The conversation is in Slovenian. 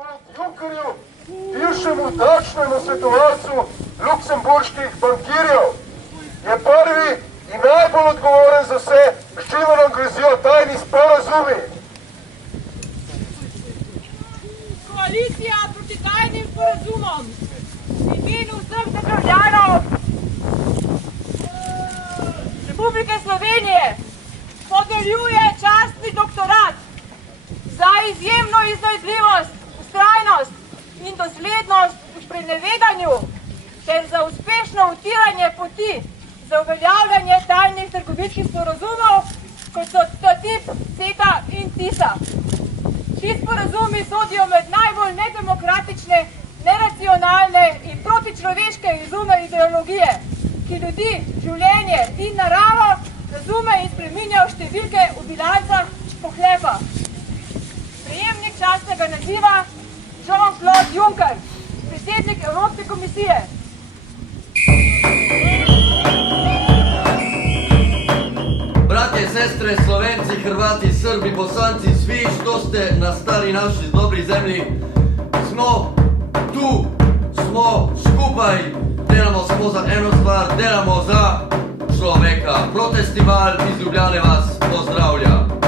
Junckerju, bivšemu davčnemu svetovalcu luksemburških bankirjev, je prvi in najbolj odgovoren za vse, s čimer nam grozijo tajni sporazumi. Koalicija proti tajnim sporazumom v imenu vseh državljanov Republike Slovenije podeljuje častni doktorat za izjemno iznajdljivost, vztrajnost in doslednost v sprenevedanju ter za uspešno utiranje poti za uveljavljanje tajnih trgovinskih sporazumov, kot so TTIP, CETA in TISA. Ti sporazumi sodijo med najbolj nedemokratične, neracionalne in protičloveške izume ideologije, ki ljudi, življenje in naravo razume in spreminja v številke v bilancah pohlepa. Prejemnik častnega naziva Jean-Claude Juncker, predsednik Evropske komisije. Bratje, sestre, Slovenci, Hrvati, Srbi, Bosanci, svi što ste na stari naši dobri zemlji, smo tu, smo skupaj, delamo samo za eno stvar, delamo za človeka. Protestival iz Ljubljane vas pozdravlja.